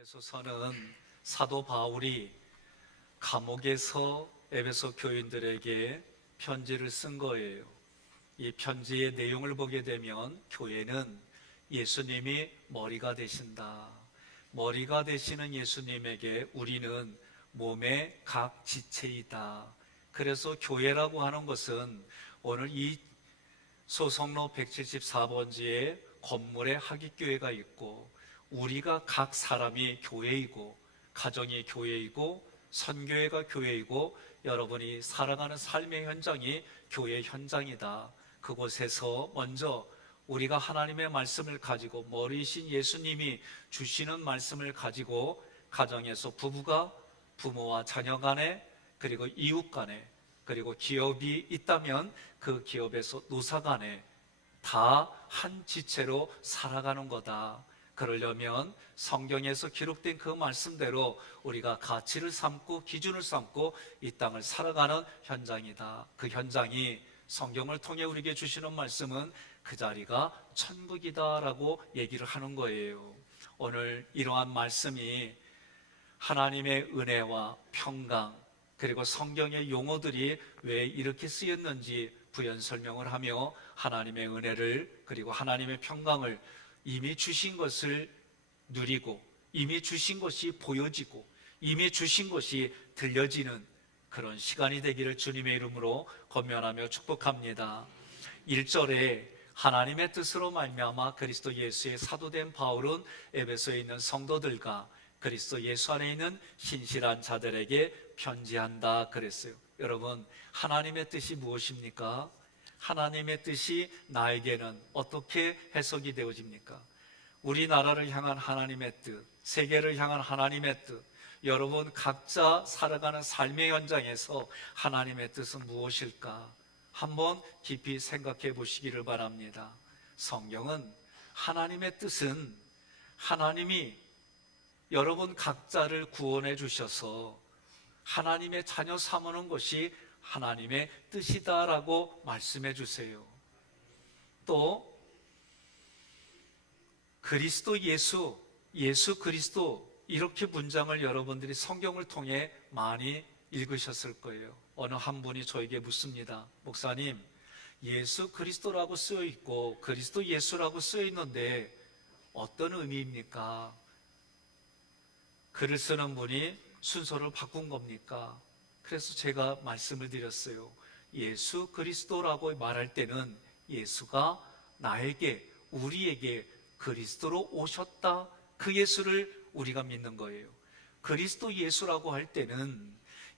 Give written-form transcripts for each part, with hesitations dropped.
에베소서는 사도 바울이 감옥에서 에베소 교인들에게 편지를 쓴 거예요. 이 편지의 내용을 보게 되면 교회는 예수님이 머리가 되신다. 머리가 되시는 예수님에게 우리는 몸의 각 지체이다. 그래서 교회라고 하는 것은 오늘 이 소성로 174번지에 건물에 하깃교회가 있고 우리가 각 사람이 교회이고 가정이 교회이고 선교회가 교회이고 여러분이 살아가는 삶의 현장이 교회 현장이다. 그곳에서 먼저 우리가 하나님의 말씀을 가지고 머리이신 예수님이 주시는 말씀을 가지고 가정에서 부부가 부모와 자녀 간에 그리고 이웃 간에 그리고 기업이 있다면 그 기업에서 노사 간에 다 한 지체로 살아가는 거다. 그러려면 성경에서 기록된 그 말씀대로 우리가 가치를 삼고 기준을 삼고 이 땅을 살아가는 현장이다. 그 현장이 성경을 통해 우리에게 주시는 말씀은 그 자리가 천국이다라고 얘기를 하는 거예요. 오늘 이러한 말씀이 하나님의 은혜와 평강 그리고 성경의 용어들이 왜 이렇게 쓰였는지 부연 설명을 하며 하나님의 은혜를 그리고 하나님의 평강을 이미 주신 것을 누리고 이미 주신 것이 보여지고 이미 주신 것이 들려지는 그런 시간이 되기를 주님의 이름으로 권면하며 축복합니다. 1절에 하나님의 뜻으로 말미암아 그리스도 예수의 사도된 바울은 에베소에 있는 성도들과 그리스도 예수 안에 있는 신실한 자들에게 편지한다 그랬어요. 여러분, 하나님의 뜻이 무엇입니까? 하나님의 뜻이 나에게는 어떻게 해석이 되어집니까? 우리나라를 향한 하나님의 뜻, 세계를 향한 하나님의 뜻, 여러분 각자 살아가는 삶의 현장에서 하나님의 뜻은 무엇일까? 한번 깊이 생각해 보시기를 바랍니다. 성경은 하나님의 뜻은 하나님이 여러분 각자를 구원해 주셔서 하나님의 자녀 삼는 것이 하나님의 뜻이다라고 말씀해 주세요. 또 그리스도 예수 그리스도 이렇게 문장을 여러분들이 성경을 통해 많이 읽으셨을 거예요. 어느 한 분이 저에게 묻습니다. 목사님, 예수 그리스도라고 쓰여 있고 그리스도 예수라고 쓰여 있는데 어떤 의미입니까? 글을 쓰는 분이 순서를 바꾼 겁니까? 그래서 제가 말씀을 드렸어요. 예수 그리스도라고 말할 때는 예수가 나에게 우리에게 그리스도로 오셨다. 그 예수를 우리가 믿는 거예요. 그리스도 예수라고 할 때는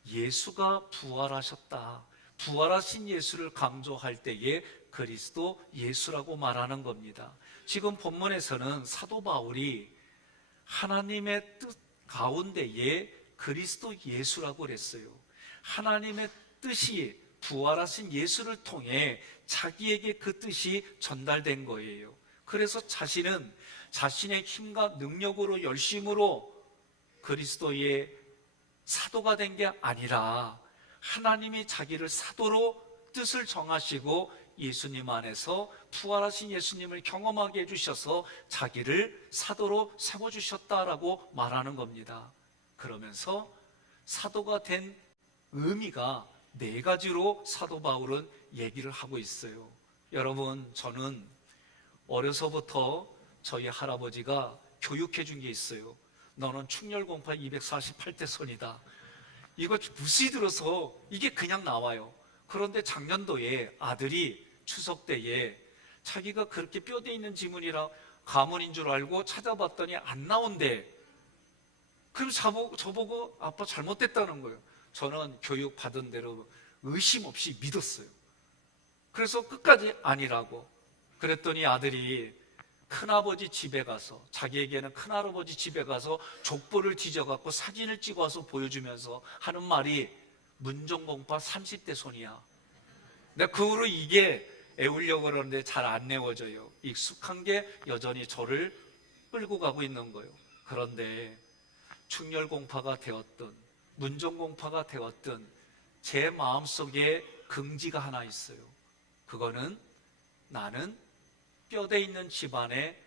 예수가 부활하셨다. 부활하신 예수를 강조할 때에 그리스도 예수라고 말하는 겁니다. 지금 본문에서는 사도 바울이 하나님의 뜻 가운데에 그리스도 예수라고 그랬어요. 하나님의 뜻이 부활하신 예수를 통해 자기에게 그 뜻이 전달된 거예요. 그래서 자신은 자신의 힘과 능력으로 열심으로 그리스도의 사도가 된 게 아니라 하나님이 자기를 사도로 뜻을 정하시고 예수님 안에서 부활하신 예수님을 경험하게 해주셔서 자기를 사도로 세워주셨다라고 말하는 겁니다. 그러면서 사도가 된 의미가 4가지로 사도 바울은 얘기를 하고 있어요. 여러분, 저는 어려서부터 저희 할아버지가 교육해 준 게 있어요. 너는 충렬공파 248대 선이다. 이거 무시 들어서 이게 그냥 나와요. 그런데 작년도에 아들이 추석 때에 자기가 그렇게 뼈대 있는 지문이라 가문인 줄 알고 찾아봤더니 안 나온대. 그럼 저보고 아빠 잘못됐다는 거예요. 저는 교육 받은 대로 의심 없이 믿었어요. 그래서 끝까지 아니라고. 그랬더니 아들이 큰아버지 집에 가서 자기에게는 큰할아버지 집에 가서 족보를 뒤져갖고 사진을 찍어서 보여주면서 하는 말이 문종공파 30대 손이야. 근데 그 후로 이게 애우려고 그러는데 잘 안 내워져요. 익숙한 게 여전히 저를 끌고 가고 있는 거예요. 그런데 충렬공파가 되었든 문종공파가 되었든 제 마음속에 긍지가 하나 있어요. 그거는 나는 뼈대 있는 집안의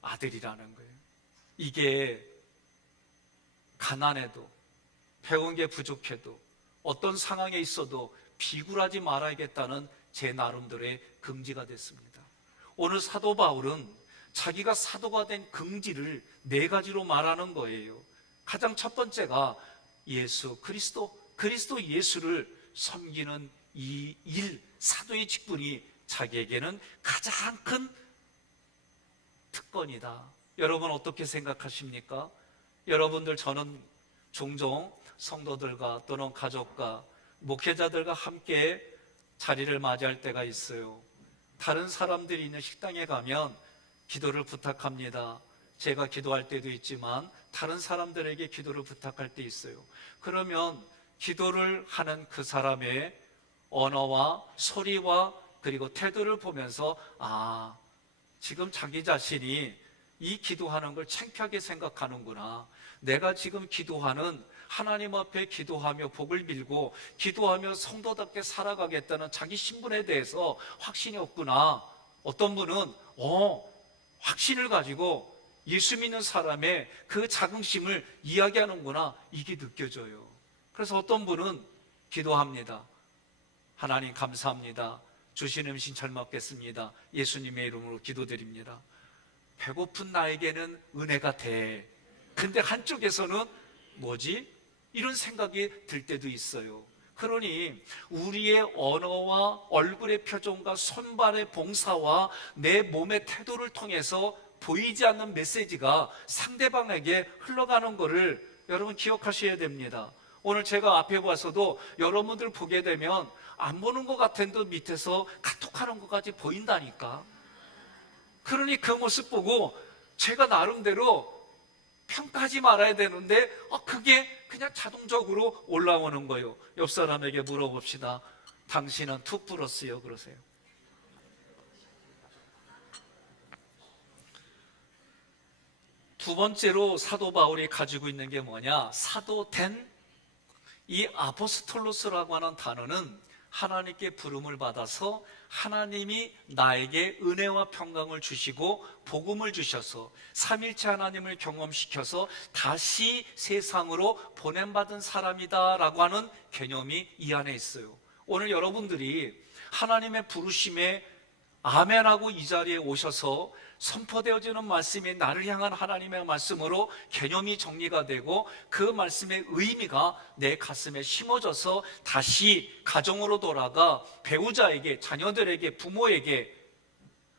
아들이라는 거예요. 이게 가난해도, 배운 게 부족해도, 어떤 상황에 있어도 비굴하지 말아야겠다는 제 나름대로의 긍지가 됐습니다. 오늘 사도 바울은 자기가 사도가 된 긍지를 4가지로 말하는 거예요. 가장 첫 번째가 예수 그리스도 예수를 섬기는 이 일, 사도의 직분이 자기에게는 가장 큰 특권이다. 여러분 어떻게 생각하십니까? 여러분들, 저는 종종 성도들과 또는 가족과 목회자들과 함께 자리를 맞이할 때가 있어요. 다른 사람들이 있는 식당에 가면 기도를 부탁합니다. 제가 기도할 때도 있지만 다른 사람들에게 기도를 부탁할 때 있어요. 그러면 기도를 하는 그 사람의 언어와 소리와 그리고 태도를 보면서 지금 자기 자신이 이 기도하는 걸 창피하게 생각하는구나. 내가 지금 기도하는, 하나님 앞에 기도하며 복을 빌고 기도하며 성도답게 살아가겠다는 자기 신분에 대해서 확신이 없구나. 어떤 분은 확신을 가지고 예수 믿는 사람의 그 자긍심을 이야기하는구나, 이게 느껴져요. 그래서 어떤 분은 기도합니다. 하나님 감사합니다. 주신 음식 잘 먹겠습니다. 예수님의 이름으로 기도드립니다. 배고픈 나에게는 은혜가 돼. 근데 한쪽에서는 뭐지? 이런 생각이 들 때도 있어요. 그러니 우리의 언어와 얼굴의 표정과 손발의 봉사와 내 몸의 태도를 통해서 보이지 않는 메시지가 상대방에게 흘러가는 것을 여러분 기억하셔야 됩니다. 오늘 제가 앞에 와서도 여러분들 보게 되면 안 보는 것 같은데 밑에서 카톡하는 것까지 보인다니까. 그러니 그 모습 보고 제가 나름대로 평가하지 말아야 되는데 그게 그냥 자동적으로 올라오는 거예요. 옆 사람에게 물어봅시다. 당신은 툭 불었어요? 그러세요. 두 번째로 사도 바울이 가지고 있는 게 뭐냐? 사도된 이 아포스톨로스라고 하는 단어는 하나님께 부름을 받아서 하나님이 나에게 은혜와 평강을 주시고 복음을 주셔서 삼일체 하나님을 경험시켜서 다시 세상으로 보냄받은 사람이다 라고 하는 개념이 이 안에 있어요. 오늘 여러분들이 하나님의 부르심에 아멘하고 이 자리에 오셔서 선포되어지는 말씀이 나를 향한 하나님의 말씀으로 개념이 정리가 되고 그 말씀의 의미가 내 가슴에 심어져서 다시 가정으로 돌아가 배우자에게, 자녀들에게, 부모에게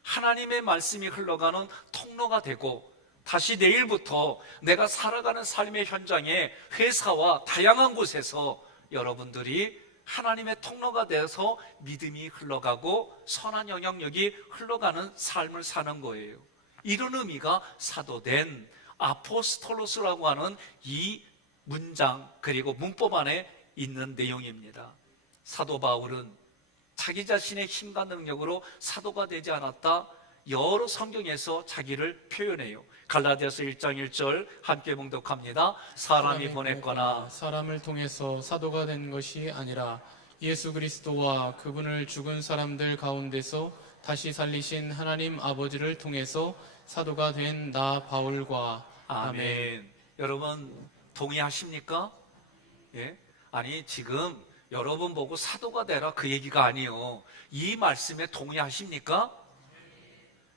하나님의 말씀이 흘러가는 통로가 되고, 다시 내일부터 내가 살아가는 삶의 현장에, 회사와 다양한 곳에서 여러분들이 하나님의 통로가 되어서 믿음이 흘러가고 선한 영향력이 흘러가는 삶을 사는 거예요. 이런 의미가 사도된 아포스톨로스라고 하는 이 문장 그리고 문법 안에 있는 내용입니다. 사도 바울은 자기 자신의 힘과 능력으로 사도가 되지 않았다. 여러 성경에서 자기를 표현해요. 갈라디아서 1장 1절 함께 봉독합니다. 사람이 보냈거나 사람을 통해서 사도가 된 것이 아니라 예수 그리스도와 그분을 죽은 사람들 가운데서 다시 살리신 하나님 아버지를 통해서 사도가 된 나 바울과. 아멘. 여러분 동의하십니까? 예? 아니 지금 여러분 보고 사도가 되라 그 얘기가 아니에요. 이 말씀에 동의하십니까?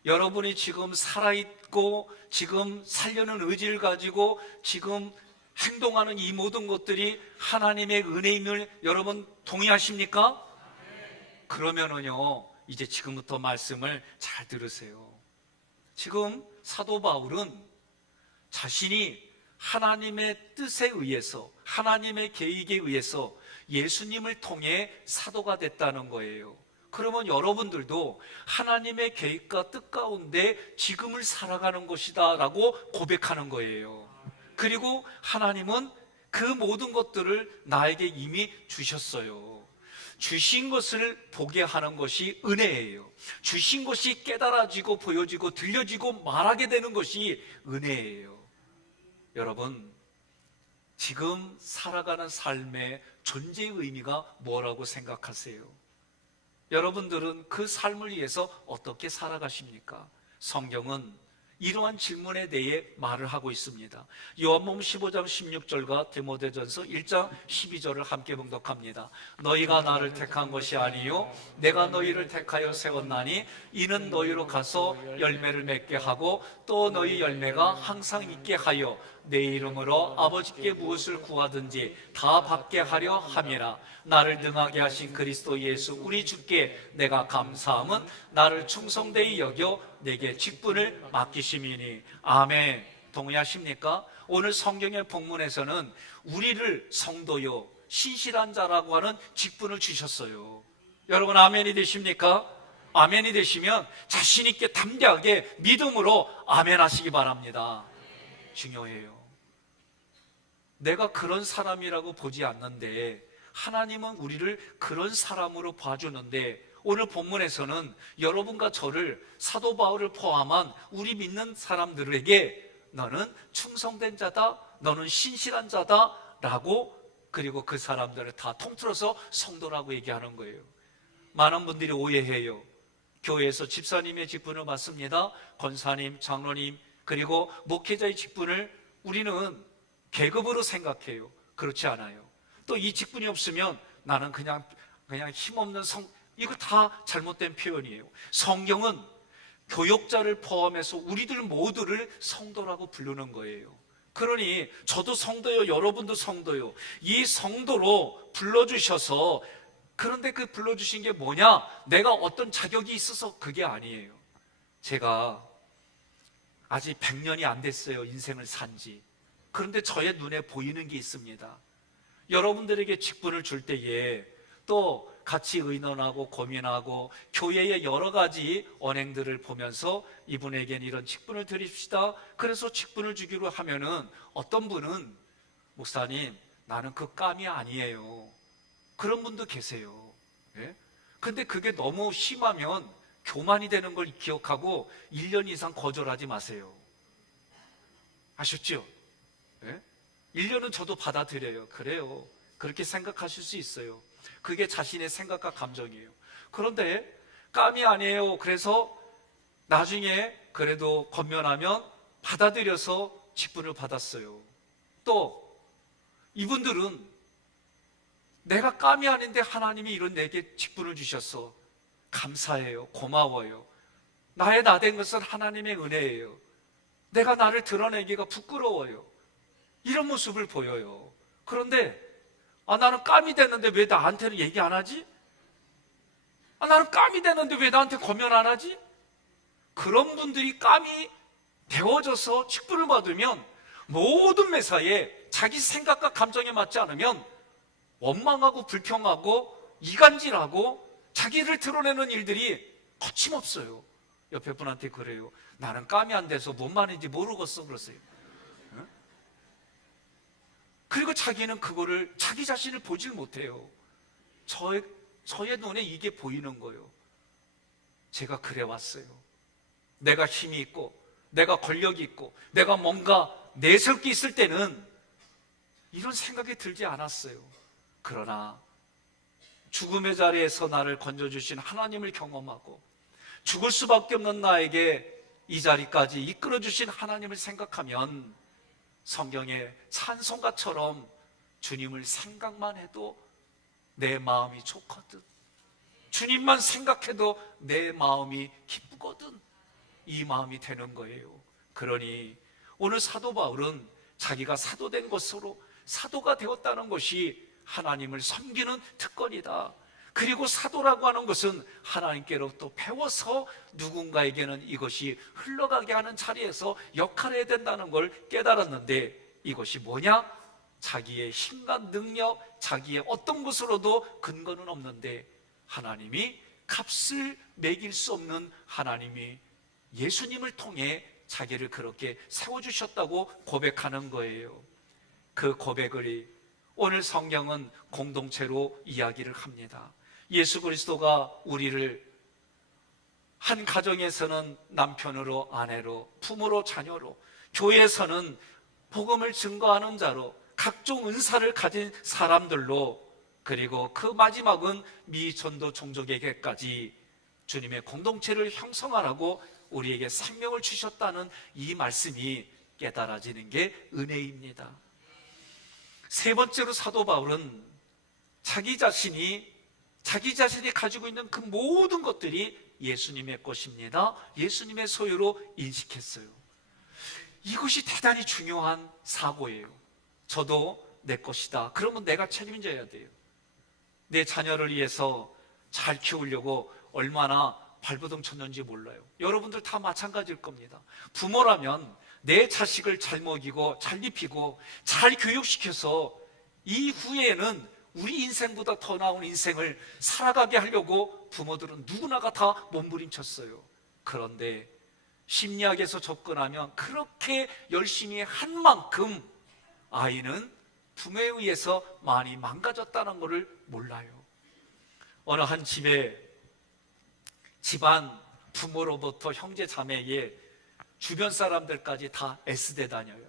여러분이 지금 살아있고 지금 살려는 의지를 가지고 지금 행동하는 이 모든 것들이 하나님의 은혜임을 여러분 동의하십니까? 그러면은요 이제 지금부터 말씀을 잘 들으세요. 지금 사도 바울은 자신이 하나님의 뜻에 의해서, 하나님의 계획에 의해서 예수님을 통해 사도가 됐다는 거예요. 그러면 여러분들도 하나님의 계획과 뜻 가운데 지금을 살아가는 것이다 라고 고백하는 거예요. 그리고 하나님은 그 모든 것들을 나에게 이미 주셨어요. 주신 것을 보게 하는 것이 은혜예요. 주신 것이 깨달아지고 보여지고 들려지고 말하게 되는 것이 은혜예요. 여러분, 지금 살아가는 삶의 존재의 의미가 뭐라고 생각하세요? 여러분들은 그 삶을 위해서 어떻게 살아가십니까? 성경은 이러한 질문에 대해 말을 하고 있습니다. 요한복음 15장 16절과 디모데전서 1장 12절을 함께 봉독합니다. 너희가 나를 택한 것이 아니요 내가 너희를 택하여 세웠나니 이는 너희로 가서 열매를 맺게 하고 또 너희 열매가 항상 있게 하여 내 이름으로 아버지께 무엇을 구하든지 다 받게 하려 함이라. 나를 능하게 하신 그리스도 예수 우리 주께 내가 감사함은 나를 충성되이 여겨 내게 직분을 맡기심이니. 아멘. 동의하십니까? 오늘 성경의 본문에서는 우리를 성도요 신실한 자라고 하는 직분을 주셨어요. 여러분 아멘이 되십니까? 아멘이 되시면 자신 있게 담대하게 믿음으로 아멘 하시기 바랍니다. 중요해요. 내가 그런 사람이라고 보지 않는데 하나님은 우리를 그런 사람으로 봐주는데, 오늘 본문에서는 여러분과 저를, 사도 바울을 포함한 우리 믿는 사람들에게 너는 충성된 자다, 너는 신실한 자다 라고, 그리고 그 사람들을 다 통틀어서 성도라고 얘기하는 거예요. 많은 분들이 오해해요. 교회에서 집사님의 직분을 맡습니다. 권사님, 장로님, 그리고 목회자의 직분을 우리는 계급으로 생각해요. 그렇지 않아요. 또 이 직분이 없으면 나는 그냥 힘없는 이거 다 잘못된 표현이에요. 성경은 교역자를 포함해서 우리들 모두를 성도라고 부르는 거예요. 그러니 저도 성도요, 여러분도 성도요. 이 성도로 불러주셔서, 그런데 그 불러주신 게 뭐냐? 내가 어떤 자격이 있어서 그게 아니에요. 제가 아직 100년이 안 됐어요, 인생을 산지. 그런데 저의 눈에 보이는 게 있습니다. 여러분들에게 직분을 줄 때에 또 같이 의논하고 고민하고 교회의 여러 가지 언행들을 보면서 이분에게는 이런 직분을 드립시다. 그래서 직분을 주기로 하면은 어떤 분은 목사님 나는 그 감이 아니에요. 그런 분도 계세요. 예? 근데 그게 너무 심하면 교만이 되는 걸 기억하고 1년 이상 거절하지 마세요. 아셨죠? 예? 1년은 저도 받아들여요. 그래요. 그렇게 생각하실 수 있어요. 그게 자신의 생각과 감정이에요. 그런데 감이 아니에요. 그래서 나중에 그래도 권면하면 받아들여서 직분을 받았어요. 또 이분들은 내가 감이 아닌데 하나님이 이런 내게 직분을 주셨어. 감사해요. 고마워요. 나의 나된 것은 하나님의 은혜예요. 내가 나를 드러내기가 부끄러워요. 이런 모습을 보여요. 그런데 나는 감이 됐는데 왜 나한테는 얘기 안 하지? 나는 감이 됐는데 왜 나한테 권면 안 하지? 그런 분들이 감이 되어져서 직분을 받으면 모든 매사에 자기 생각과 감정에 맞지 않으면 원망하고 불평하고 이간질하고 자기를 드러내는 일들이 거침없어요. 옆에 분한테 그래요. 나는 감이 안 돼서 뭔 말인지 모르겠어 그러세요. 그리고 자기는 그거를, 자기 자신을 보질 못해요. 저의 눈에 이게 보이는 거예요. 제가 그래 왔어요. 내가 힘이 있고 내가 권력이 있고 내가 뭔가 내세울 게 있을 때는 이런 생각이 들지 않았어요. 그러나 죽음의 자리에서 나를 건져주신 하나님을 경험하고 죽을 수밖에 없는 나에게 이 자리까지 이끌어주신 하나님을 생각하면 성경의 찬송가처럼 주님을 생각만 해도 내 마음이 좋거든. 주님만 생각해도 내 마음이 기쁘거든. 이 마음이 되는 거예요. 그러니 오늘 사도 바울은 자기가 사도된 것으로, 사도가 되었다는 것이 하나님을 섬기는 특권이다. 그리고 사도라고 하는 것은 하나님께로부터 배워서 누군가에게는 이것이 흘러가게 하는 자리에서 역할을 해야 된다는 걸 깨달았는데, 이것이 뭐냐? 자기의 힘과 능력, 자기의 어떤 것으로도 근거는 없는데 하나님이 값을 매길 수 없는 하나님이 예수님을 통해 자기를 그렇게 세워주셨다고 고백하는 거예요. 그 고백을 오늘 성경은 공동체로 이야기를 합니다. 예수 그리스도가 우리를 한 가정에서는 남편으로, 아내로, 부모로, 자녀로, 교회에서는 복음을 증거하는 자로, 각종 은사를 가진 사람들로, 그리고 그 마지막은 미전도 종족에게까지 주님의 공동체를 형성하라고 우리에게 생명을 주셨다는 이 말씀이 깨달아지는 게 은혜입니다. 세 번째로 사도 바울은 자기 자신이 가지고 있는 그 모든 것들이 예수님의 것입니다. 예수님의 소유로 인식했어요. 이것이 대단히 중요한 사고예요. 저도 내 것이다. 그러면 내가 책임져야 돼요. 내 자녀를 위해서 잘 키우려고 얼마나 발버둥 쳤는지 몰라요. 여러분들 다 마찬가지일 겁니다. 부모라면 내 자식을 잘 먹이고 잘 입히고 잘 교육시켜서 이후에는 우리 인생보다 더 나은 인생을 살아가게 하려고 부모들은 누구나가 다 몸부림쳤어요. 그런데 심리학에서 접근하면 그렇게 열심히 한 만큼 아이는 부모에 의해서 많이 망가졌다는 것을 몰라요. 어느 한 집안 부모로부터 형제 자매에 주변 사람들까지 다 S대 다녀요.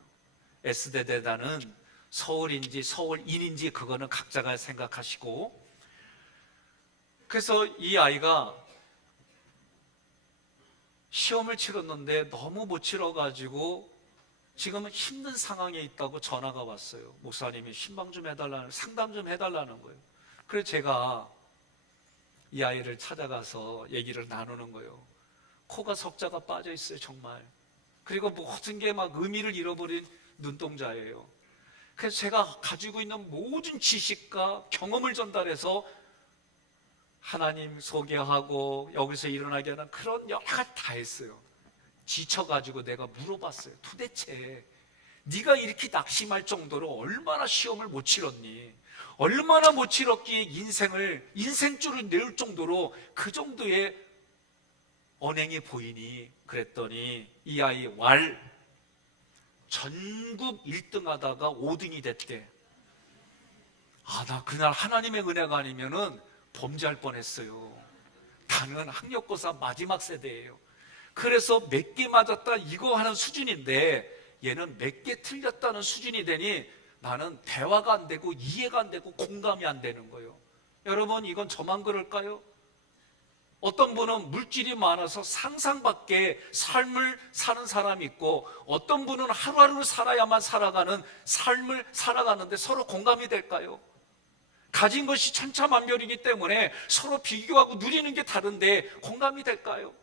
S대 대다는 서울인지 서울인인지 그거는 각자가 생각하시고, 그래서 이 아이가 시험을 치렀는데 너무 못 치러가지고 지금은 힘든 상황에 있다고 전화가 왔어요. 목사님이 신방 좀 해달라는, 상담 좀 해달라는 거예요. 그래서 제가 이 아이를 찾아가서 얘기를 나누는 거예요. 코가 석자가 빠져 있어요, 정말. 그리고 모든 게 막 의미를 잃어버린 눈동자예요. 그래서 제가 가지고 있는 모든 지식과 경험을 전달해서 하나님 소개하고 여기서 일어나게 하는 그런 여러 가지 다 했어요. 지쳐가지고 내가 물어봤어요. 도대체 네가 이렇게 낙심할 정도로 얼마나 시험을 못 치렀니? 얼마나 못 치렀기에 인생줄을 내올 정도로 그 정도의 언행이 보이니? 그랬더니 이 아이 전국 1등 하다가 5등이 됐대. 나 그날 하나님의 은혜가 아니면은 범죄할 뻔했어요. 나는 학력고사 마지막 세대예요. 그래서 몇 개 맞았다 이거 하는 수준인데 얘는 몇 개 틀렸다는 수준이 되니 나는 대화가 안 되고 이해가 안 되고 공감이 안 되는 거예요. 여러분, 이건 저만 그럴까요? 어떤 분은 물질이 많아서 상상 밖의 삶을 사는 사람이 있고, 어떤 분은 하루하루를 살아야만 살아가는 삶을 살아가는데 서로 공감이 될까요? 가진 것이 천차만별이기 때문에 서로 비교하고 누리는 게 다른데 공감이 될까요?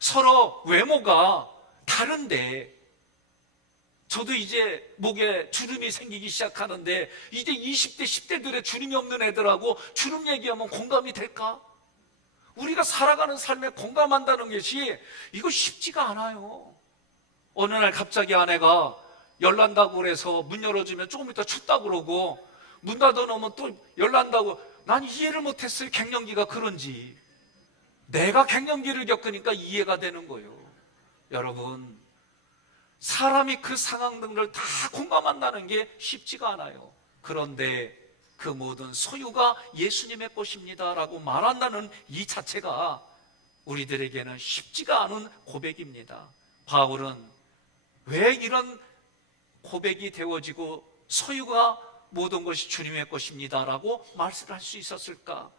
서로 외모가 다른데, 저도 이제 목에 주름이 생기기 시작하는데 이제 20대 10대들의 주름이 없는 애들하고 주름 얘기하면 공감이 될까? 우리가 살아가는 삶에 공감한다는 것이 이거 쉽지가 않아요. 어느 날 갑자기 아내가 열난다고 그래서 문 열어주면 조금 이따 춥다고 그러고, 문 닫아놓으면 또 열난다고. 난 이해를 못했어요. 갱년기가 그런지. 내가 갱년기를 겪으니까 이해가 되는 거예요. 여러분, 사람이 그 상황들을 다 공감한다는 게 쉽지가 않아요. 그런데 그 모든 소유가 예수님의 것입니다 라고 말한다는 이 자체가 우리들에게는 쉽지가 않은 고백입니다. 바울은 왜 이런 고백이 되어지고 소유가 모든 것이 주님의 것입니다 라고 말씀을 할 수 있었을까?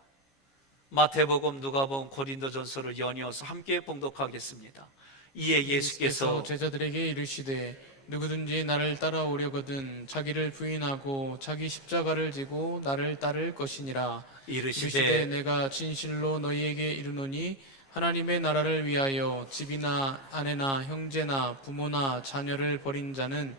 마태복음, 누가복음, 고린도전서를 연이어서 함께 봉독하겠습니다. 이에 예수께서 제자들에게 이르시되 누구든지 나를 따라오려거든 자기를 부인하고 자기 십자가를 지고 나를 따를 것이니라. 이르시되 내가 진실로 너희에게 이르노니 하나님의 나라를 위하여 집이나 아내나 형제나 부모나 자녀를 버린 자는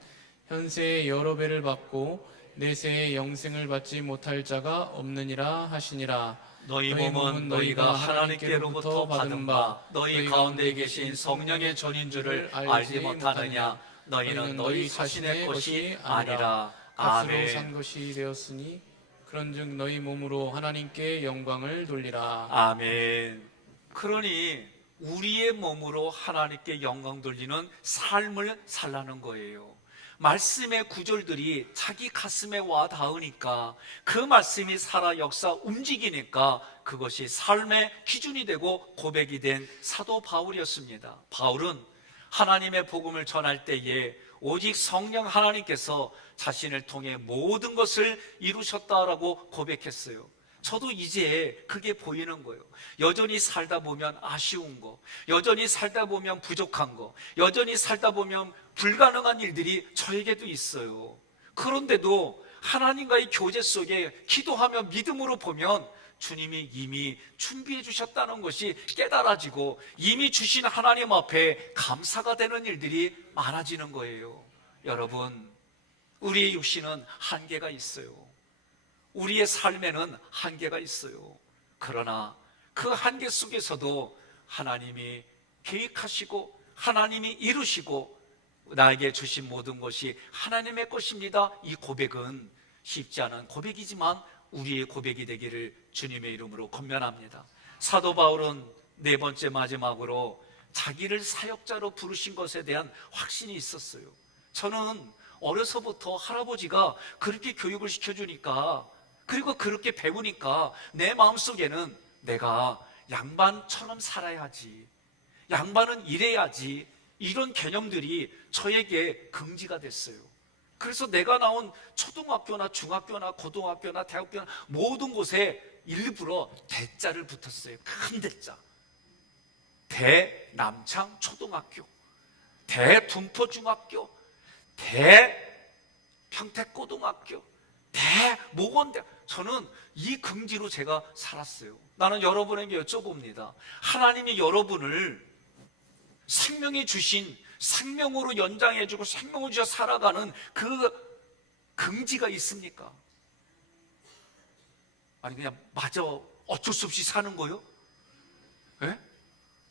현세의 여러 배를 받고 내세의 영생을 받지 못할 자가 없느니라 하시니라. 너희 몸은 너희가 하나님께로부터 받은 바 너희 가운데 계신 성령의 전인 줄을 알지 못하느냐? 너희는 너희 자신의 것이 아니라. 값으로 산 것이 되었으니 그런즉 너희 몸으로 하나님께 영광을 돌리라. 아멘. 그러니 우리의 몸으로 하나님께 영광 돌리는 삶을 살라는 거예요. 말씀의 구절들이 자기 가슴에 와 닿으니까, 그 말씀이 살아 역사 움직이니까 그것이 삶의 기준이 되고 고백이 된 사도 바울이었습니다. 바울은 하나님의 복음을 전할 때에 오직 성령 하나님께서 자신을 통해 모든 것을 이루셨다라고 고백했어요. 저도 이제 그게 보이는 거예요. 여전히 살다 보면 아쉬운 거, 여전히 살다 보면 부족한 거, 여전히 살다 보면 불가능한 일들이 저에게도 있어요. 그런데도 하나님과의 교제 속에 기도하며 믿음으로 보면 주님이 이미 준비해 주셨다는 것이 깨달아지고 이미 주신 하나님 앞에 감사가 되는 일들이 많아지는 거예요. 여러분, 우리의 육신은 한계가 있어요. 우리의 삶에는 한계가 있어요. 그러나 그 한계 속에서도 하나님이 계획하시고 하나님이 이루시고 나에게 주신 모든 것이 하나님의 것입니다. 이 고백은 쉽지 않은 고백이지만 우리의 고백이 되기를 주님의 이름으로 권면합니다. 사도 바울은 네 번째 마지막으로 자기를 사역자로 부르신 것에 대한 확신이 있었어요. 저는 어려서부터 할아버지가 그렇게 교육을 시켜주니까, 그리고 그렇게 배우니까 내 마음속에는 내가 양반처럼 살아야지, 양반은 이래야지, 이런 개념들이 저에게 금지가 됐어요. 그래서 내가 나온 초등학교나 중학교나 고등학교나 대학교나 모든 곳에 일부러 대자를 붙였어요. 큰 대자. 대남창 초등학교, 대둔포중학교, 대평택고등학교, 대모건대. 저는 이 긍지로 제가 살았어요. 나는 여러분에게 여쭤봅니다. 하나님이 여러분을 생명이 주신, 생명으로 연장해주고 생명을 주셔 살아가는 그 긍지가 있습니까? 아니 그냥 마저 어쩔 수 없이 사는 거요? 예?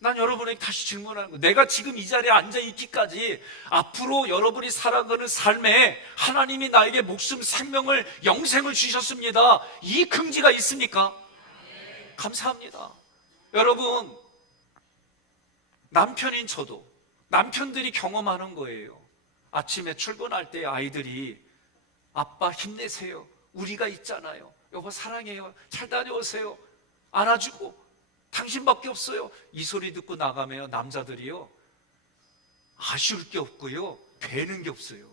난 여러분에게 다시 질문하는 거예요. 내가 지금 이 자리에 앉아있기까지 앞으로 여러분이 살아가는 삶에 하나님이 나에게 목숨, 생명을, 영생을 주셨습니다. 이 긍지가 있습니까? 감사합니다. 여러분, 남편인 저도, 남편들이 경험하는 거예요. 아침에 출근할 때 아이들이 아빠 힘내세요, 우리가 있잖아요, 여보 사랑해요, 잘 다녀오세요, 안아주고 당신밖에 없어요, 이 소리 듣고 나가면 남자들이요 아쉬울 게 없고요 배는 게 없어요.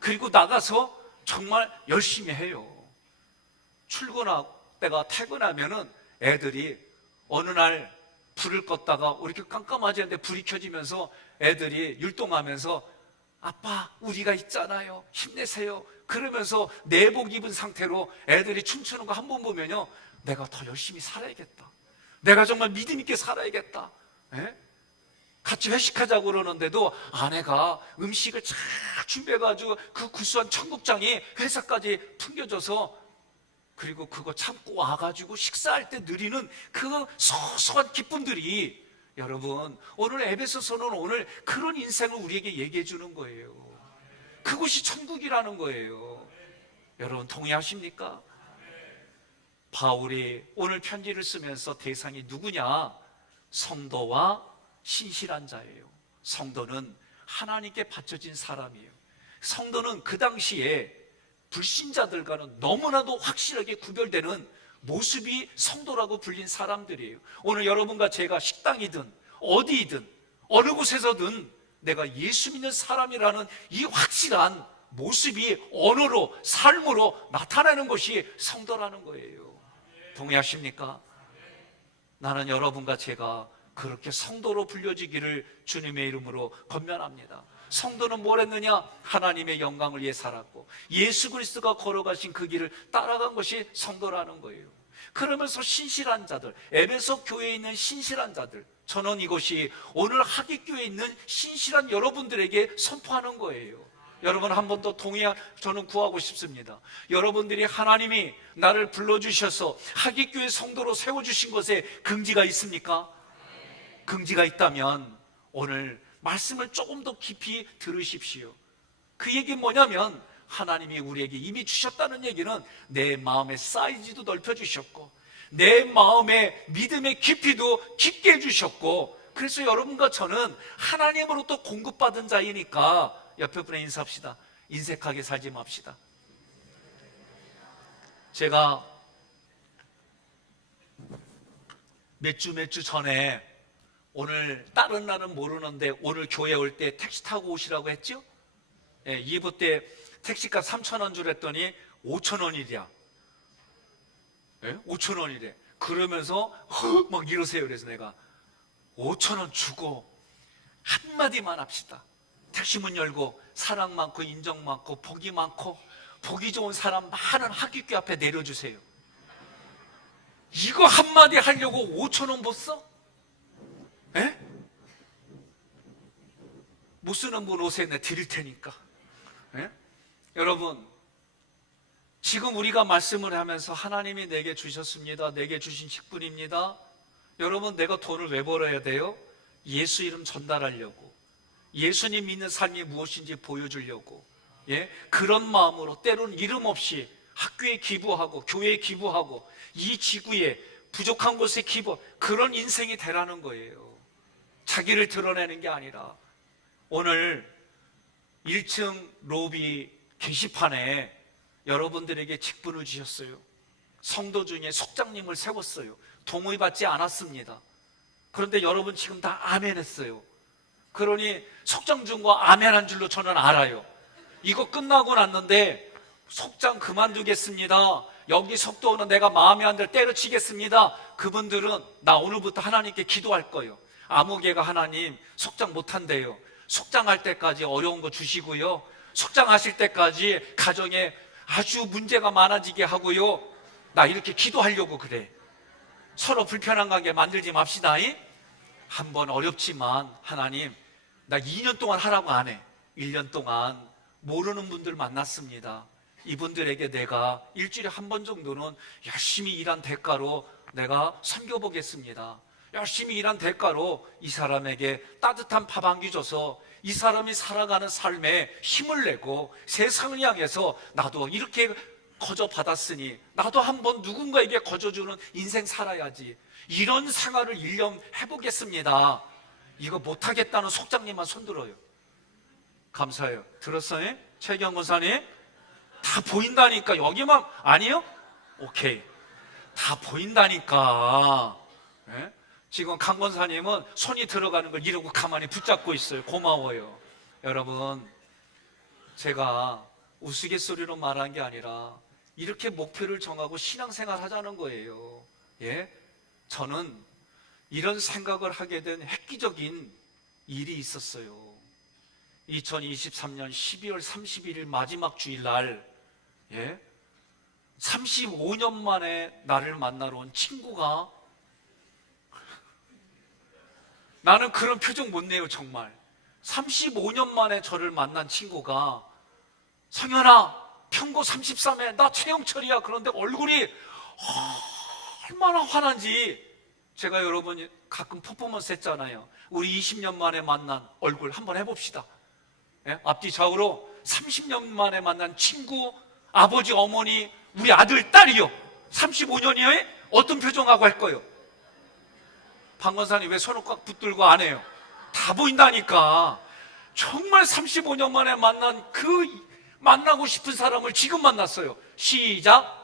그리고 나가서 정말 열심히 해요. 출근할 때가 퇴근하면은 애들이 어느 날 불을 껐다가 이렇게 깜깜하지 않은데 불이 켜지면서 애들이 율동하면서 아빠 우리가 있잖아요, 힘내세요, 그러면서 내복 입은 상태로 애들이 춤추는 거 한 번 보면요 내가 더 열심히 살아야겠다, 내가 정말 믿음 있게 살아야겠다. 예? 같이 회식하자고 그러는데도 아내가 음식을 잘 준비해가지고 그 구수한 청국장이 회사까지 풍겨져서, 그리고 그거 참고 와가지고 식사할 때 누리는 그 소소한 기쁨들이, 여러분 오늘 에베소서는 오늘 그런 인생을 우리에게 얘기해 주는 거예요. 그것이 천국이라는 거예요. 여러분 동의하십니까? 바울이 오늘 편지를 쓰면서 대상이 누구냐? 성도와 신실한 자예요. 성도는 하나님께 바쳐진 사람이에요. 성도는 그 당시에 불신자들과는 너무나도 확실하게 구별되는 모습이 성도라고 불린 사람들이에요. 오늘 여러분과 제가 식당이든 어디이든 어느 곳에서든 내가 예수 믿는 사람이라는 이 확실한 모습이 언어로, 삶으로 나타나는 것이 성도라는 거예요. 동의하십니까? 나는 여러분과 제가 그렇게 성도로 불려지기를 주님의 이름으로 권면합니다. 성도는 뭘 했느냐? 하나님의 영광을 위해 살았고 예수 그리스도가 걸어가신 그 길을 따라간 것이 성도라는 거예요. 그러면서 신실한 자들, 에베소 교회에 있는 신실한 자들, 저는 이것이 오늘 하객교회에 있는 신실한 여러분들에게 선포하는 거예요. 여러분 한 번 더 저는 구하고 싶습니다. 여러분들이 하나님이 나를 불러주셔서 하객교회 성도로 세워주신 것에 긍지가 있습니까? 긍지가 있다면 오늘 말씀을 조금 더 깊이 들으십시오. 그 얘기는 뭐냐면 하나님이 우리에게 이미 주셨다는 얘기는 내 마음의 사이즈도 넓혀주셨고 내 마음의 믿음의 깊이도 깊게 해주셨고, 그래서 여러분과 저는 하나님으로부터 공급받은 자이니까 옆에 분에 인사합시다. 인색하게 살지 맙시다. 제가 몇 주 전에 오늘 다른 날은 모르는데 오늘 교회 올 때 택시 타고 오시라고 했죠? 예, 2부 때 택시값 3,000원 주랬더니 5,000원이랴. 예? 5천 원이래. 그러면서 막 이러세요. 그래서 내가 5천 원 주고 한마디만 합시다. 택시 문 열고 사랑 많고 인정 많고 복이 많고 보기 좋은 사람 많은 학교교 앞에 내려주세요. 이거 한마디 하려고 5천 원 못 써? 예? 못 쓰는 분 오세요. 내가 드릴 테니까. 예? 여러분, 지금 우리가 말씀을 하면서 하나님이 내게 주셨습니다. 내게 주신 직분입니다. 여러분, 내가 돈을 왜 벌어야 돼요? 예수 이름 전달하려고, 예수님 믿는 삶이 무엇인지 보여주려고, 예? 그런 마음으로 때로는 이름 없이 학교에 기부하고 교회에 기부하고 이 지구에 부족한 곳에 기부, 그런 인생이 되라는 거예요. 자기를 드러내는 게 아니라. 오늘 1층 로비 게시판에 여러분들에게 직분을 주셨어요. 성도 중에 속장님을 세웠어요. 동의받지 않았습니다. 그런데 여러분 지금 다 아멘 했어요. 그러니 속장 준 거 아멘 한 줄로 저는 알아요. 이거 끝나고 났는데 속장 그만두겠습니다. 여기 속도는 내가 마음에 안 들 때려치겠습니다. 그분들은 나 오늘부터 하나님께 기도할 거예요. 아무개가 하나님 속장 못한대요. 속장할 때까지 어려운 거 주시고요. 속장하실 때까지 가정에 아주 문제가 많아지게 하고요. 나 이렇게 기도하려고 그래. 서로 불편한 관계 만들지 맙시다. 한번 어렵지만 하나님, 나 2년 동안 하라고 안 해. 1년 동안 모르는 분들 만났습니다. 이분들에게 내가 일주일에 한 번 정도는 열심히 일한 대가로 내가 섬겨보겠습니다. 열심히 일한 대가로 이 사람에게 따뜻한 밥 한 끼 줘서 이 사람이 살아가는 삶에 힘을 내고 세상을 향해서 나도 이렇게 거저 받았으니 나도 한번 누군가에게 거저주는 인생 살아야지. 이런 생활을 1년 해보겠습니다. 이거 못하겠다는 속장님만 손들어요. 감사해요. 들었어요? 최경 권사님? 다 보인다니까. 여기만 아니요? 오케이. 다 보인다니까. 네? 지금 강 권사님은 손이 들어가는 걸 이러고 가만히 붙잡고 있어요. 고마워요. 여러분, 제가 우스갯소리로 말한 게 아니라 이렇게 목표를 정하고 신앙생활 하자는 거예요. 예? 저는 이런 생각을 하게 된 획기적인 일이 있었어요. 2023년 12월 31일 마지막 주일날, 예? 35년 만에 나를 만나러 온 친구가, 나는 그런 표정 못 내요. 정말 35년 만에 저를 만난 친구가, 성현아 평고 33회 나 최영철이야. 그런데 얼굴이 얼마나 화난지. 제가 여러분 가끔 퍼포먼스 했잖아요. 우리 20년 만에 만난 얼굴 한번 해봅시다. 예? 앞뒤 좌우로 30년 만에 만난 친구, 아버지, 어머니, 우리 아들, 딸이요. 35년이요? 어떤 표정하고 할 거예요? 방건사님 왜 손을 꽉 붙들고 안 해요? 다 보인다니까. 정말 35년 만에 만난 그 만나고 싶은 사람을 지금 만났어요. 시작.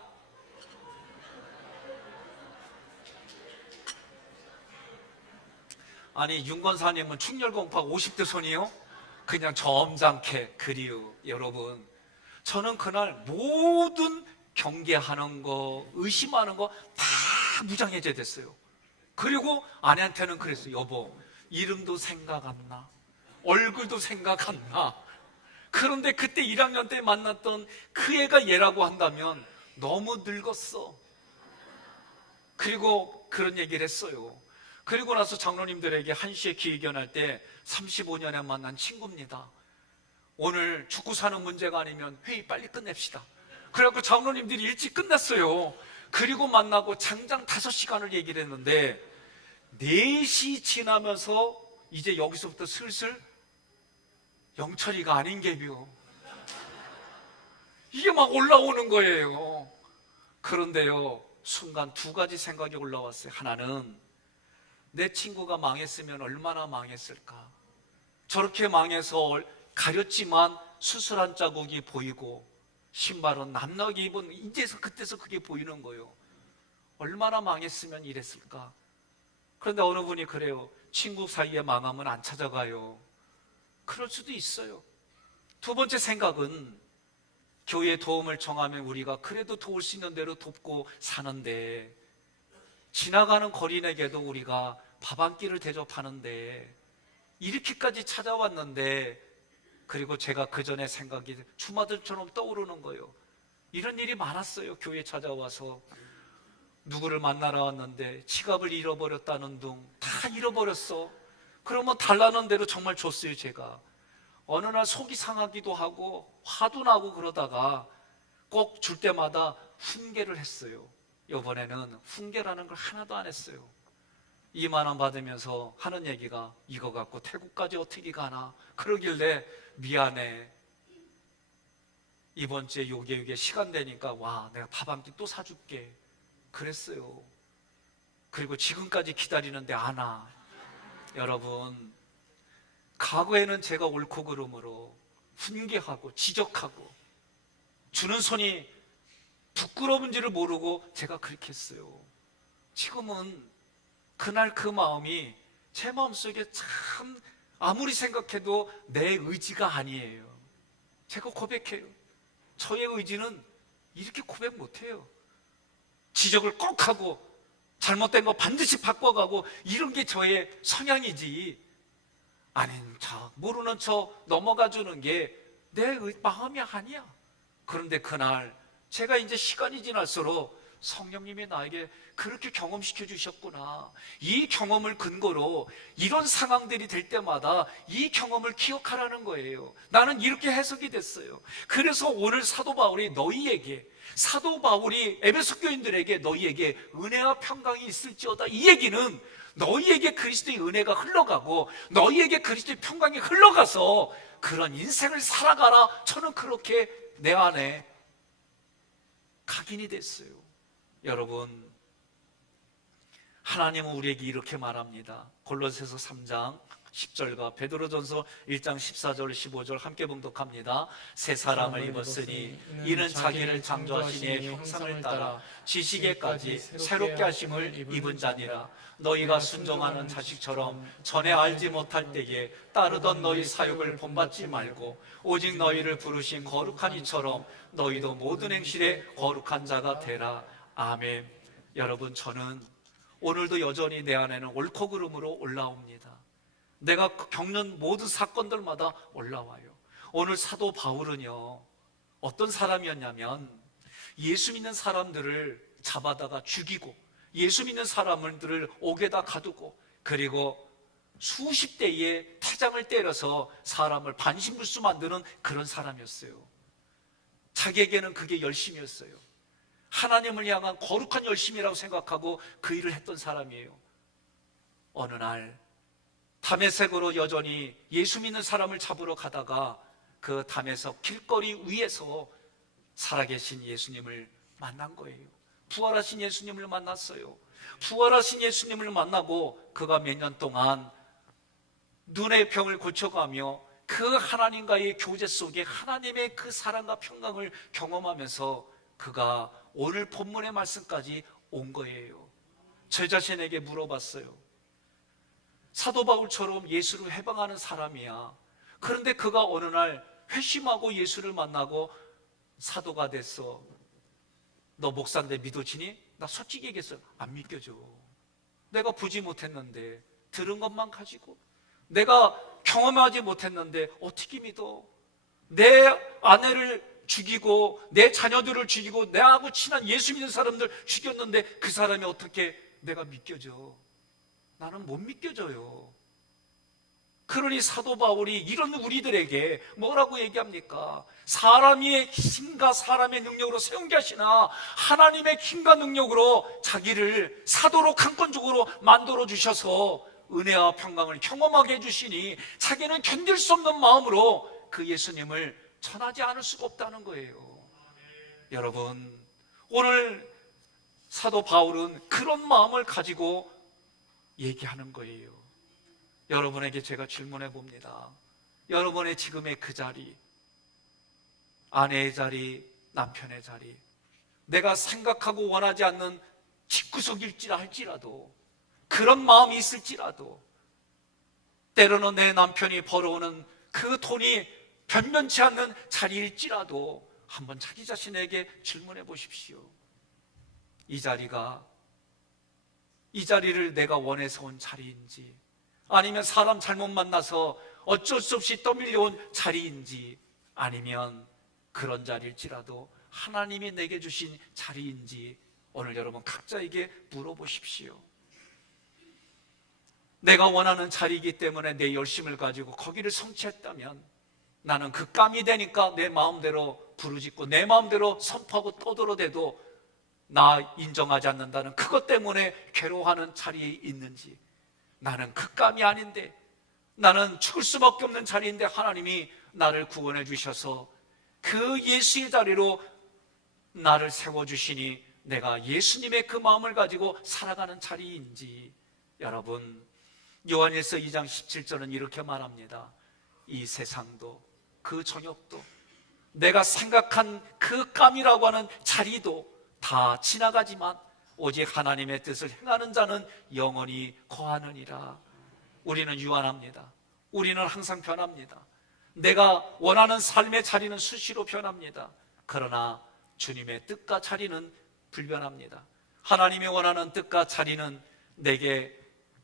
아니 윤건사님은 충렬공파 50대 손이요? 그냥 점잖게 그리요. 여러분, 저는 그날 모든 경계하는 거, 의심하는 거 다 무장해제 됐어요. 그리고 아내한테는 그랬어요. 여보, 이름도 생각 안 나, 얼굴도 생각 안 나. 그런데 그때 1학년 때 만났던 그 애가 얘라고 한다면 너무 늙었어. 그리고 그런 얘기를 했어요. 그리고 나서 장로님들에게 1시에 기회견할 때 35년에 만난 친구입니다. 오늘 죽고 사는 문제가 아니면 회의 빨리 끝냅시다. 그래갖고 장로님들이 일찍 끝났어요. 그리고 만나고 장장 5시간을 얘기를 했는데 4시 지나면서 이제 여기서부터 슬슬 영철이가 아닌 게비요. 이게 막 올라오는 거예요. 그런데요, 순간 2가지 생각이 올라왔어요. 하나는 내 친구가 망했으면 얼마나 망했을까. 저렇게 망해서 가렸지만 수술한 자국이 보이고 신발은 낱낱이 입은, 이제서 그때서 그게 보이는 거예요. 얼마나 망했으면 이랬을까. 그런데 어느 분이 그래요. 친구 사이에 망하면 안 찾아가요. 그럴 수도 있어요. 2번째 생각은 교회 도움을 청하면 우리가 그래도 도울 수 있는 대로 돕고 사는데, 지나가는 거린에게도 우리가 밥 한 끼를 대접하는데, 이렇게까지 찾아왔는데, 그리고 제가 그 전에 생각이 주마등처럼 떠오르는 거예요. 이런 일이 많았어요. 교회 찾아와서 누구를 만나러 왔는데 지갑을 잃어버렸다는 둥, 다 잃어버렸어. 그러면 달라는 대로 정말 줬어요. 제가 어느 날 속이 상하기도 하고 화도 나고 그러다가 꼭 줄 때마다 훈계를 했어요. 이번에는 훈계라는 걸 하나도 안 했어요. 2만 원 받으면서 하는 얘기가, 이거 갖고 태국까지 어떻게 가나, 그러길래 미안해, 이번 주에 요게 시간 되니까 와, 내가 밥 한 끼 또 사줄게, 그랬어요. 그리고 지금까지 기다리는데 안 와. 여러분, 과거에는 제가 옳고 그름으로 훈계하고 지적하고 주는 손이 부끄러운지를 모르고 제가 그렇게 했어요. 지금은 그날 그 마음이 제 마음속에 참 아무리 생각해도 내 의지가 아니에요. 제가 고백해요. 저의 의지는 이렇게 고백 못해요. 지적을 꼭 하고 잘못된 거 반드시 바꿔가고 이런 게 저의 성향이지, 아닌 척 모르는 척 넘어가 주는 게 내 마음이 아니야. 그런데 그날 제가 이제 시간이 지날수록 성령님이 나에게 그렇게 경험시켜 주셨구나, 이 경험을 근거로 이런 상황들이 될 때마다 이 경험을 기억하라는 거예요. 나는 이렇게 해석이 됐어요. 그래서 오늘 사도 바울이 너희에게, 사도 바울이 에베소 교인들에게 너희에게 은혜와 평강이 있을지어다, 이 얘기는 너희에게 그리스도의 은혜가 흘러가고 너희에게 그리스도의 평강이 흘러가서 그런 인생을 살아가라, 저는 그렇게 내 안에 각인이 됐어요. 여러분, 하나님은 우리에게 이렇게 말합니다. 골로새서 3장 10절과 베드로전서 1장 14절 15절 함께 봉독합니다. 새 사람을 입었으니 이는 자기를 창조하신 이의 형상을 따라 지식에까지 새롭게 하심을 입은 자니라. 너희가 순종하는 자식처럼 전에 알지 못할 때에 따르던 너희 사욕을 본받지 말고 오직 너희를 부르신 거룩한 이처럼 너희도 모든 행실에 거룩한 자가 되라. 아멘. 여러분, 저는 오늘도 여전히 내 안에는 옳고 그름으로 올라옵니다. 내가 겪는 모든 사건들마다 올라와요. 오늘 사도 바울은요, 어떤 사람이었냐면 예수 믿는 사람들을 잡아다가 죽이고 예수 믿는 사람들을 옥에다 가두고 그리고 수십 대의 태장을 때려서 사람을 반신불수 만드는 그런 사람이었어요. 자기에게는 그게 열심이었어요. 하나님을 향한 거룩한 열심이라고 생각하고 그 일을 했던 사람이에요. 어느 날 다메섹으로 여전히 예수 믿는 사람을 잡으러 가다가 그 다메섹 길거리 위에서 살아계신 예수님을 만난 거예요. 부활하신 예수님을 만났어요. 부활하신 예수님을 만나고 그가 몇 년 동안 눈의 병을 고쳐가며 그 하나님과의 교제 속에 하나님의 그 사랑과 평강을 경험하면서 그가 오늘 본문의 말씀까지 온 거예요. 제 자신에게 물어봤어요. 사도 바울처럼 예수를 해방하는 사람이야. 그런데 그가 어느 날 회심하고 예수를 만나고 사도가 됐어. 너 목사인데 믿어지니? 나 솔직히 얘기했어요. 안 믿겨져. 내가 보지 못했는데, 들은 것만 가지고, 내가 경험하지 못했는데 어떻게 믿어? 내 아내를 죽이고 내 자녀들을 죽이고 내하고 친한 예수 믿는 사람들 죽였는데 그 사람이 어떻게 내가 믿겨져? 나는 못 믿겨져요. 그러니 사도 바울이 이런 우리들에게 뭐라고 얘기합니까? 사람의 힘과 사람의 능력으로 세운 게 아니라 하나님의 힘과 능력으로 자기를 사도로 강권적으로 만들어 주셔서 은혜와 평강을 경험하게 해주시니 자기는 견딜 수 없는 마음으로 그 예수님을 전하지 않을 수가 없다는 거예요. 여러분, 오늘 사도 바울은 그런 마음을 가지고 얘기하는 거예요. 여러분에게 제가 질문해 봅니다. 여러분의 지금의 그 자리, 아내의 자리, 남편의 자리, 내가 생각하고 원하지 않는 집구석일지라도 그런 마음이 있을지라도 때로는 내 남편이 벌어오는 그 돈이 변변치 않는 자리일지라도 한번 자기 자신에게 질문해 보십시오. 이 자리를 내가 원해서 온 자리인지, 아니면 사람 잘못 만나서 어쩔 수 없이 떠밀려온 자리인지, 아니면 그런 자리일지라도 하나님이 내게 주신 자리인지 오늘 여러분 각자에게 물어보십시오. 내가 원하는 자리이기 때문에 내 열심을 가지고 거기를 성취했다면 나는 그 깜이 되니까 내 마음대로 부르짖고 내 마음대로 선포하고 떠들어대도 나 인정하지 않는다는 그것 때문에 괴로워하는 자리에 있는지, 나는 그 깜이 아닌데, 나는 죽을 수밖에 없는 자리인데 하나님이 나를 구원해 주셔서 그 예수의 자리로 나를 세워주시니 내가 예수님의 그 마음을 가지고 살아가는 자리인지. 여러분, 요한일서 2장 17절은 이렇게 말합니다. 이 세상도 그 저녁도 내가 생각한 그 깜이라고 하는 자리도 다 지나가지만 오직 하나님의 뜻을 행하는 자는 영원히 거하느니라. 우리는 유한합니다. 우리는 항상 변합니다. 내가 원하는 삶의 자리는 수시로 변합니다. 그러나 주님의 뜻과 자리는 불변합니다. 하나님이 원하는 뜻과 자리는 내게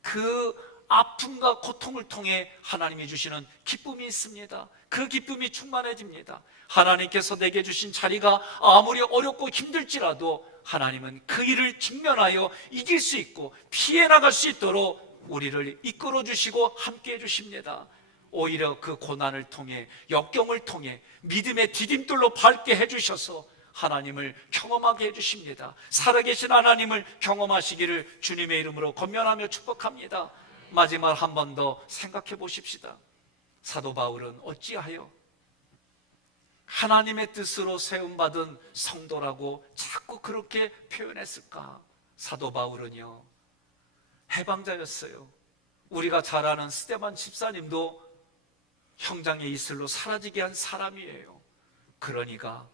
그 아픔과 고통을 통해 하나님이 주시는 기쁨이 있습니다. 그 기쁨이 충만해집니다. 하나님께서 내게 주신 자리가 아무리 어렵고 힘들지라도 하나님은 그 일을 직면하여 이길 수 있고 피해 나갈 수 있도록 우리를 이끌어 주시고 함께 해 주십니다. 오히려 그 고난을 통해, 역경을 통해 믿음의 디딤돌로 밟게 해 주셔서 하나님을 경험하게 해 주십니다. 살아계신 하나님을 경험하시기를 주님의 이름으로 권면하며 축복합니다. 마지막 한 번 더 생각해 보십시다. 사도 바울은 어찌하여 하나님의 뜻으로 세움받은 성도라고 자꾸 그렇게 표현했을까? 사도 바울은요, 해방자였어요. 우리가 잘 아는 스데반 집사님도 형장의 이슬로 사라지게 한 사람이에요. 그러니까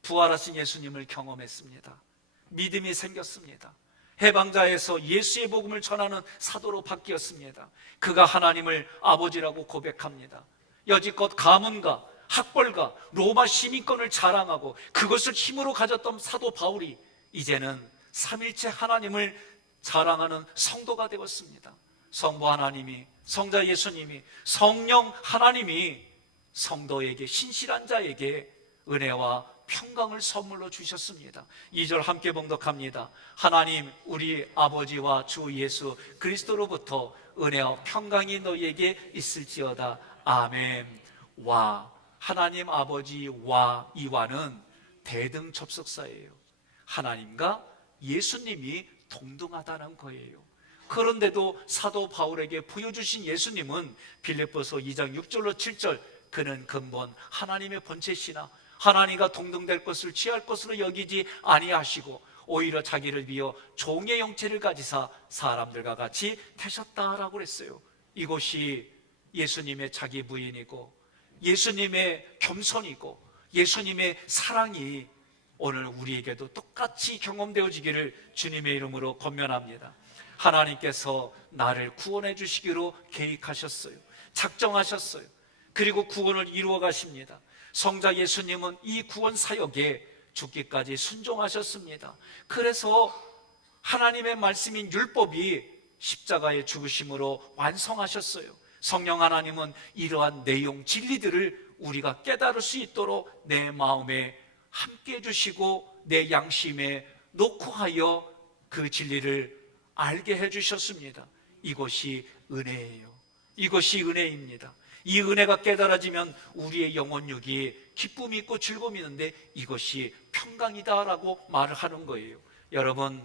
부활하신 예수님을 경험했습니다. 믿음이 생겼습니다. 해방자에서 예수의 복음을 전하는 사도로 바뀌었습니다. 그가 하나님을 아버지라고 고백합니다. 여지껏 가문과 학벌과 로마 시민권을 자랑하고 그것을 힘으로 가졌던 사도 바울이 이제는 삼일체 하나님을 자랑하는 성도가 되었습니다. 성부 하나님이, 성자 예수님이, 성령 하나님이 성도에게, 신실한 자에게 은혜와 평강을 선물로 주셨습니다. 2절 함께 봉독합니다. 하나님 우리 아버지와 주 예수 그리스도로부터 은혜와 평강이 너희에게 있을지어다. 아멘. 와, 하나님 아버지와 이와는 대등 접속사예요. 하나님과 예수님이 동등하다는 거예요. 그런데도 사도 바울에게 보여주신 예수님은 빌립보서 2장 6절로 7절, 그는 근본 하나님의 본체시나 하나님과 동등될 것을 취할 것으로 여기지 아니하시고 오히려 자기를 비어 종의 형체를 가지사 사람들과 같이 되셨다라고 그랬어요. 이것이 예수님의 자기 부인이고 예수님의 겸손이고 예수님의 사랑이 오늘 우리에게도 똑같이 경험되어지기를 주님의 이름으로 권면합니다. 하나님께서 나를 구원해 주시기로 계획하셨어요. 작정하셨어요. 그리고 구원을 이루어 가십니다. 성자 예수님은 이 구원 사역에 죽기까지 순종하셨습니다. 그래서 하나님의 말씀인 율법이 십자가의 죽으심으로 완성하셨어요. 성령 하나님은 이러한 내용 진리들을 우리가 깨달을 수 있도록 내 마음에 함께 해주시고 내 양심에 놓고 하여 그 진리를 알게 해주셨습니다. 이것이 은혜예요. 이것이 은혜입니다. 이 은혜가 깨달아지면 우리의 영혼육이 기쁨이 있고 즐거움이 있는데 이것이 평강이다라고 말을 하는 거예요. 여러분,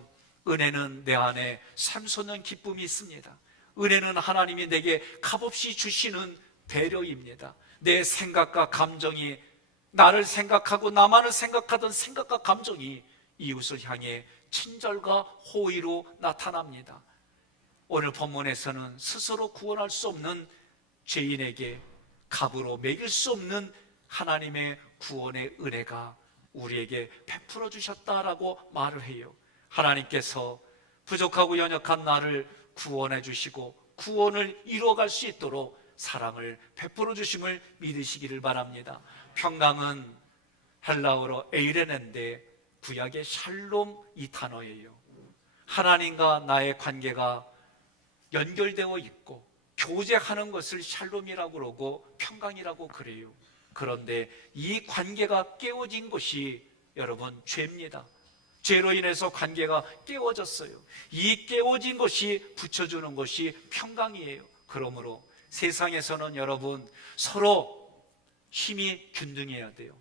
은혜는 내 안에 샘솟는 기쁨이 있습니다. 은혜는 하나님이 내게 값없이 주시는 배려입니다. 내 생각과 감정이, 나를 생각하고 나만을 생각하던 생각과 감정이 이웃을 향해 친절과 호의로 나타납니다. 오늘 본문에서는 스스로 구원할 수 없는 죄인에게 값으로 매길 수 없는 하나님의 구원의 은혜가 우리에게 베풀어 주셨다라고 말을 해요. 하나님께서 부족하고 연약한 나를 구원해 주시고 구원을 이루어갈 수 있도록 사랑을 베풀어 주심을 믿으시기를 바랍니다. 평강은 헬라어로 에이레네인데 구약의 샬롬 이 단어예요. 하나님과 나의 관계가 연결되어 있고 교제하는 것을 샬롬이라고 그러고 평강이라고 그래요. 그런데 이 관계가 깨어진 것이 여러분 죄입니다. 죄로 인해서 관계가 깨어졌어요. 이 깨어진 것이 붙여주는 것이 평강이에요. 그러므로 세상에서는 여러분 서로 힘이 균등해야 돼요.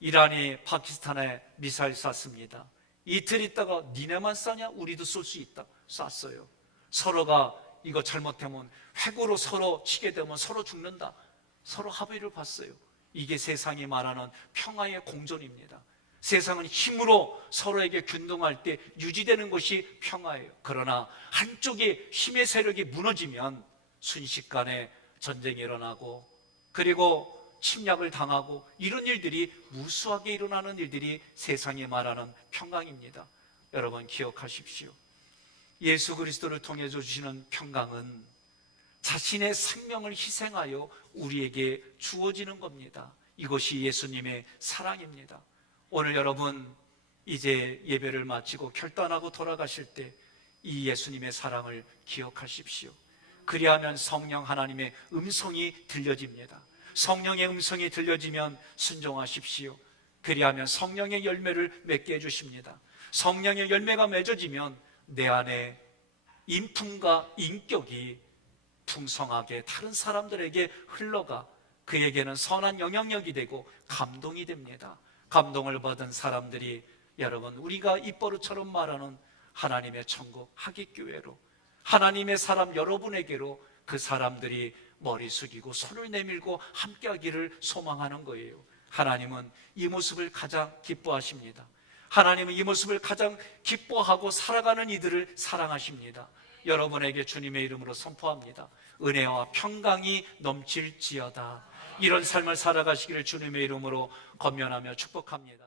이란이 파키스탄에 미사일 쐈습니다. 이틀 있다가 니네만 쏴냐? 우리도 쏠 수 있다. 쐈어요. 서로가 이거 잘못하면 핵으로 서로 치게 되면 서로 죽는다. 서로 합의를 봤어요. 이게 세상이 말하는 평화의 공존입니다. 세상은 힘으로 서로에게 균등할 때 유지되는 것이 평화예요. 그러나 한쪽의 힘의 세력이 무너지면 순식간에 전쟁이 일어나고 그리고 침략을 당하고 이런 일들이 무수하게 일어나는 일들이 세상이 말하는 평강입니다. 여러분 기억하십시오. 예수 그리스도를 통해 주시는 평강은 자신의 생명을 희생하여 우리에게 주어지는 겁니다. 이것이 예수님의 사랑입니다. 오늘 여러분 이제 예배를 마치고 결단하고 돌아가실 때 이 예수님의 사랑을 기억하십시오. 그리하면 성령 하나님의 음성이 들려집니다. 성령의 음성이 들려지면 순종하십시오. 그리하면 성령의 열매를 맺게 해주십니다. 성령의 열매가 맺어지면 내 안에 인품과 인격이 풍성하게 다른 사람들에게 흘러가 그에게는 선한 영향력이 되고 감동이 됩니다. 감동을 받은 사람들이 여러분 우리가 입버릇처럼 말하는 하나님의 천국 하객교회로 하나님의 사람 여러분에게로 그 사람들이 머리 숙이고 손을 내밀고 함께하기를 소망하는 거예요. 하나님은 이 모습을 가장 기뻐하십니다. 하나님은 이 모습을 가장 기뻐하고 살아가는 이들을 사랑하십니다. 여러분에게 주님의 이름으로 선포합니다. 은혜와 평강이 넘칠지어다. 이런 삶을 살아가시기를 주님의 이름으로 권면하며 축복합니다.